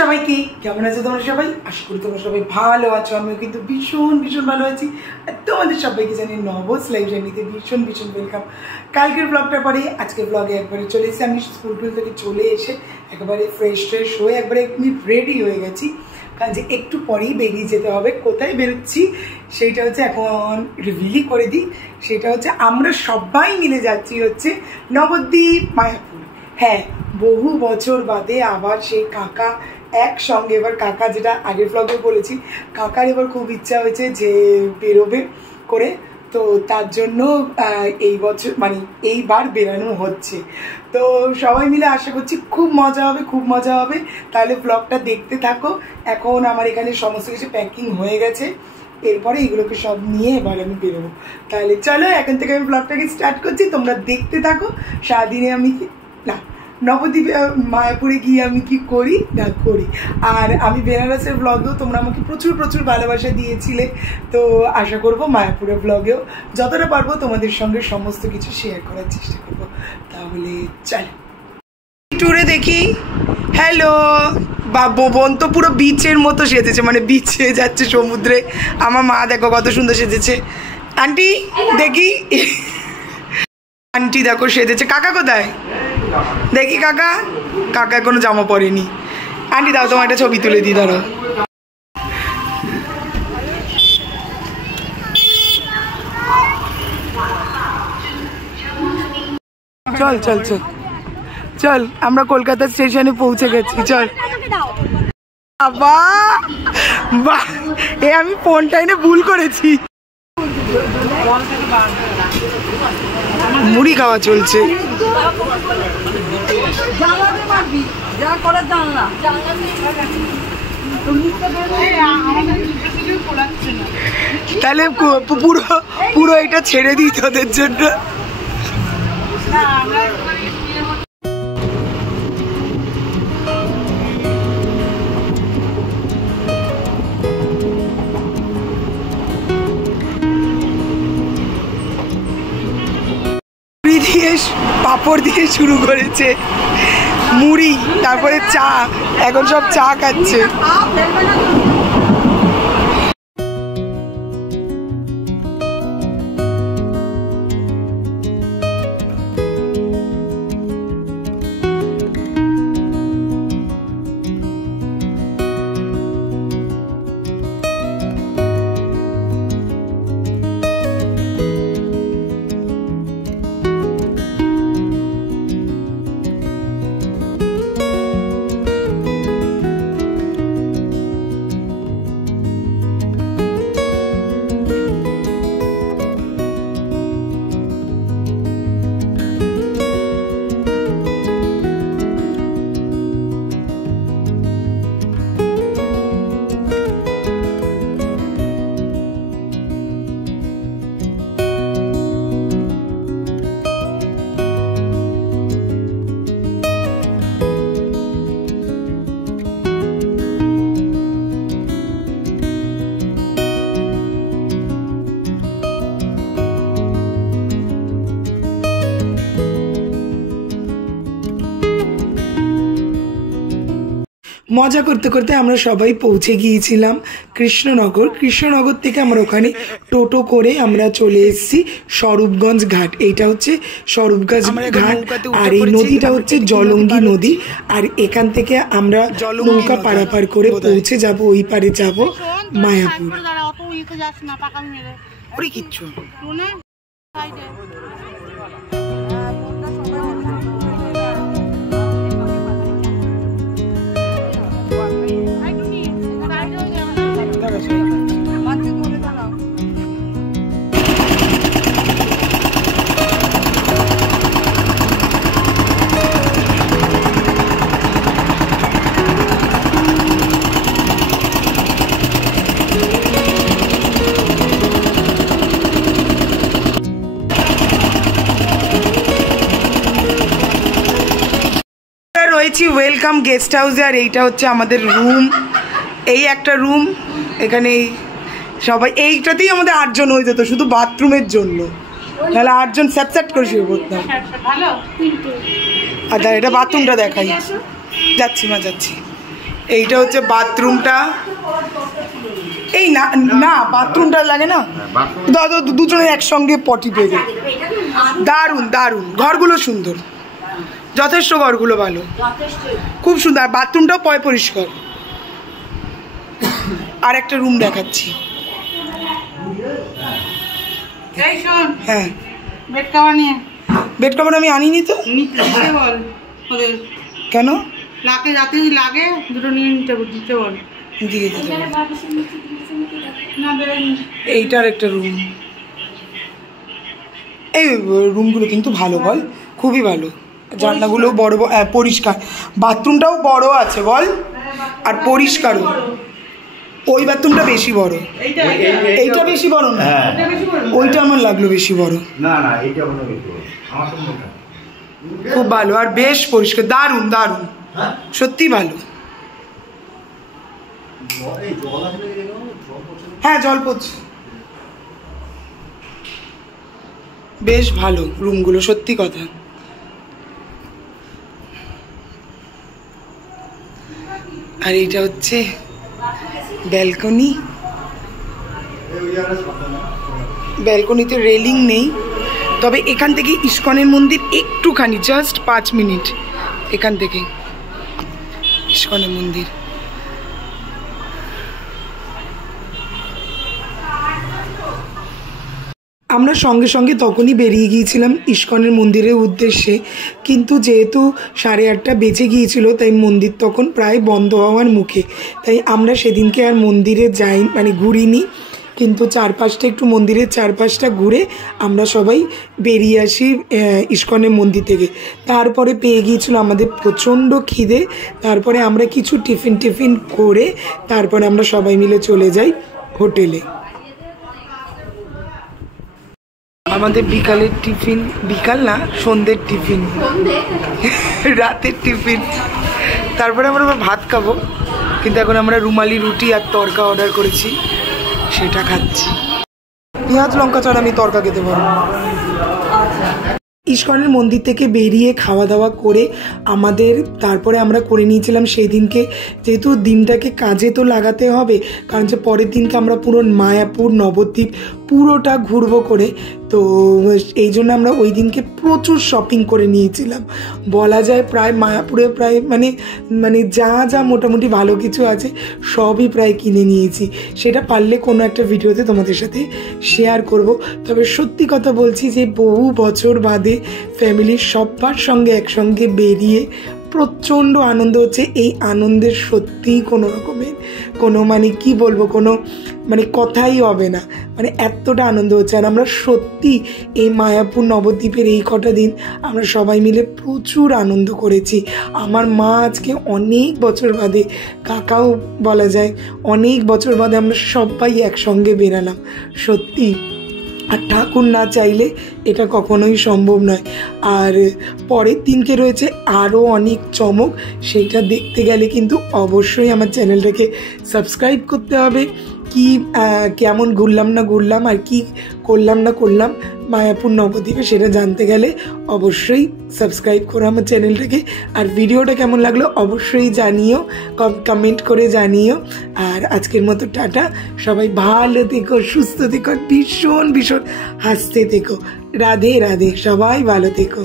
সবাইকে কেমন আছো তোমরা সবাই? আশা করি তোমরা সবাই ভালো আছো। আমিও কিন্তু ভীষণ ভীষণ ভালো আছি। আর তোমাদের সবাইকে জানি নবস লাইভ জার্নিতে ভীষণ ভীষণ ওয়েলকাম। কালকের ব্লগটার পরে আজকের ব্লগে একবারে চলে এসেছি। আমি স্কুল থেকে চলে এসে একেবারে ফ্রেশ হয়ে একবারে রেডি হয়ে গেছি, কারণ যে একটু পরেই বেরিয়ে যেতে হবে। কোথায় বেরোচ্ছি সেইটা হচ্ছে এখন রিভিলই করে দিই। সেটা হচ্ছে আমরা সবাই মিলে যাচ্ছি হচ্ছে নবদ্বীপ মায়াপুর। হ্যাঁ, বহু বছর বাদে আবার সেই কাকা একসঙ্গে। এবার কাকা, যেটা আগের ব্লগে বলেছি, কাকার এবার খুব ইচ্ছা হয়েছে যে বেরোবে করে, তো তার জন্য এই বছর মানে এইবার বেরানো হচ্ছে। তো সবাই মিলে আশা করছি খুব মজা হবে, খুব মজা হবে। তাহলে ব্লগটা দেখতে থাকো। এখন আমার এখানে সমস্ত কিছু প্যাকিং হয়ে গেছে, এরপরে এগুলোকে সব নিয়ে এবার আমি বেরোবো। তাহলে চলো এখন থেকে আমি ব্লগটাকে স্টার্ট করছি, তোমরা দেখতে থাকো। সারাদিনে আমি নবদ্বীপে মায়াপুরে গিয়ে আমি কি করি না করি। আর আমি বেনারসের ব্লগেও তোমরা আমাকে প্রচুর প্রচুর ভালোবাসা দিয়েছিলে, তো আশা করবো মায়াপুরের ব্লগেও যতটা পারবো তোমাদের সঙ্গে সমস্ত কিছু শেয়ার করার চেষ্টা করবো। তাহলে চলো ট্যুরে দেখি। হ্যালো, বা বোন তো পুরো বিচের মতো সেজেছে, মানে বিচে যাচ্ছে সমুদ্রে। আমার মা দেখো কত সুন্দর সেজেছে। আন্টি দেখি, আন্টি দেখো সেজেছে। কাকা কোথায় দেখি? কাকা কাকা এখনো জামা পরেনি। আন্টি দাও তোমার একটা ছবি তুলে দিই, ধরো। চল চল চল চল, আমরা কলকাতা স্টেশনে পৌঁছে গেছি। চল বাবা, বাহ, এ আমি ফোনটা এনে ভুল করেছি। মুড়ি খাওয়া চলছে। তাহলে পুরো পুরো এটা ছেড়ে দিই তোদের জন্য। পাপড় দিয়ে শুরু করেছে, মুড়ি, তারপরে চা, এখন সব চা খাচ্ছে। মজা করতে করতে আমরা সবাই পৌঁছে গিয়েছিলাম কৃষ্ণনগর থেকে আমরা ওখানে টোটো করে আমরা চলে এসেছি স্বরূপগঞ্জ ঘাট। এইটা হচ্ছে স্বরূপগঞ্জ ঘাট, আর এই নদীটা হচ্ছে জলঙ্গি নদী। আর এখান থেকে আমরা নৌকা পারাপার করে পৌঁছে যাব, ওই পারে যাব মায়াপুর। কিচ্ছু ওয়েলকাম গেস্ট হাউসে। আর এইটা হচ্ছে আমাদের রুম, এই একটা রুম। এখানে সবাই, এইটাতেই আমাদের 8 জন হয়ে যেত শুধু বাথরুমের জন্য, তাহলে 8 জন স্যাট করে শুয়ে পড়তাম। আচ্ছা, এটা বাথরুমটা দেখাই। যাচ্ছি মা, যাচ্ছি। এইটা হচ্ছে বাথরুমটা। এই না না বাথরুমটা লাগে না, দাদা দুজনে একসঙ্গে পটি পেয়ে যাবে। দারুণ দারুণ, ঘরগুলো সুন্দর, যথেষ্ট ঘরগুলো ভালো, খুব সুন্দর। বাথরুমটাও পরিষ্কার। আর একটা রুম দেখাচ্ছি। হ্যাঁ, বেড কভার আমি আনিনি তো। কেন লাগে দুটো নিয়ে নিতে দিতে বল, দিয়ে দিতে। এইটার একটা রুম, এই রুমগুলো কিন্তু ভালো বল, খুবই ভালো। জানলাগুলো বড় পরিষ্কার, বাথরুমটাও বড় আছে বল, আর পরিষ্কারও। ওই বাথরুমটা বেশি বড়, এইটা বেশি বড় না, ওইটা আমার লাগলো বেশি বড়। খুব ভালো আর বেশ পরিষ্কার, দারুণ দারুণ, সত্যি ভালো। হ্যাঁ জল পড়ছে, বেশ ভালো রুমগুলো, সত্যি কথা। আর এইটা হচ্ছে ব্যালকনি। ব্যালকনিতে রেলিং নেই, তবে এখান থেকে ইস্কনের মন্দির একটুখানি, জাস্ট 5 মিনিট এখান থেকে ইস্কনের মন্দির। আমরা সঙ্গে সঙ্গে তখনই বেরিয়ে গিয়েছিলাম ইস্কনের মন্দিরের উদ্দেশ্যে, কিন্তু যেহেতু 8:30 বেজে গিয়েছিল, তাই মন্দির তখন প্রায় বন্ধ হওয়ার মুখে। তাই আমরা সেদিনকে আর মন্দিরে যাই, মানে ঘুরিনি, কিন্তু চারপাশটা একটু মন্দিরের চারপাশটা ঘুরে আমরা সবাই বেরিয়ে আসি ইস্কনের মন্দির থেকে। তারপরে পেয়ে গিয়েছিল আমাদের প্রচণ্ড খিদে, তারপরে আমরা কিছু টিফিন করে তারপরে আমরা সবাই মিলে চলে যাই হোটেলে। আমাদের বিকালের টিফিন, বিকাল না সন্ধ্যের টিফিন, রাতের টিফিন। তারপরে আমরা ভাত খাবো, কিন্তু এখন আমরা রুমালি রুটি আর তরকা অর্ডার করেছি, সেটা খাচ্ছি। পেঁয়াজ লঙ্কা ছাড়া আমি তরকা খেতে পারবো। ইস্কনের মন্দির থেকে বেরিয়ে খাওয়া দাওয়া করে তারপরে আমরা করে নিয়েছিলাম সেই দিনকে, যেহেতু দিনটাকে কাজে তো লাগাতে হবে, কারণ যে পরের দিনকে আমরা পুরো মায়াপুর নবদ্বীপ পুরোটা ঘুরবো করে, তো এই জন্য আমরা ওই দিনকে প্রচুর শপিং করে নিয়েছিলাম। বলা যায় প্রায় মায়াপুরে প্রায় মানে যা মোটামুটি ভালো কিছু আছে সবই প্রায় কিনে নিয়েছি। সেটা পারলে কোনো একটা ভিডিওতে তোমাদের সাথে শেয়ার করব। তবে সত্যি কথা বলছি যে বহু বছর বাদে ফ্যামিলির সবার সঙ্গে একসঙ্গে বেরিয়ে প্রচণ্ড আনন্দ হচ্ছে। এই আনন্দের সত্যিই কোনো রকমের কোনো কি বলবো, কোনো কথাই হবে না, এতটা আনন্দ হচ্ছে। আর আমরা সত্যি এই মায়াপুর নবদ্বীপের এই কটা দিন আমরা সবাই মিলে প্রচুর আনন্দ করেছি। আমার মা আজকে অনেক বছর বাদে, কাকাও বলা যায় অনেক বছর বাদে আমরা সবাই একসঙ্গে বেরালাম, সত্যি। আর ঠাকুর না চাইলে এটা কখনোই সম্ভব নয়। আর পরের দিনকে রয়েছে আরও অনেক চমক, সেইটা দেখতে গেলে কিন্তু অবশ্যই আমার চ্যানেলটাকে সাবস্ক্রাইব করতে হবে। কি কেমন ঘুরলাম না ঘুরলাম আর কি করলাম না করলাম মায়াপুর নবদ্বীপে, সেটা জানতে গেলে অবশ্যই সাবস্ক্রাইব করো আমার চ্যানেলটাকে। আর ভিডিওটা কেমন লাগলো অবশ্যই জানিও, কমেন্ট করে জানিও। আর আজকের মতো টাটা, সবাই ভালো থেকো, সুস্থ থেকো, ভীষণ হাসতে থেকো। রাধে রাধে, সবাই ভালো থেকো।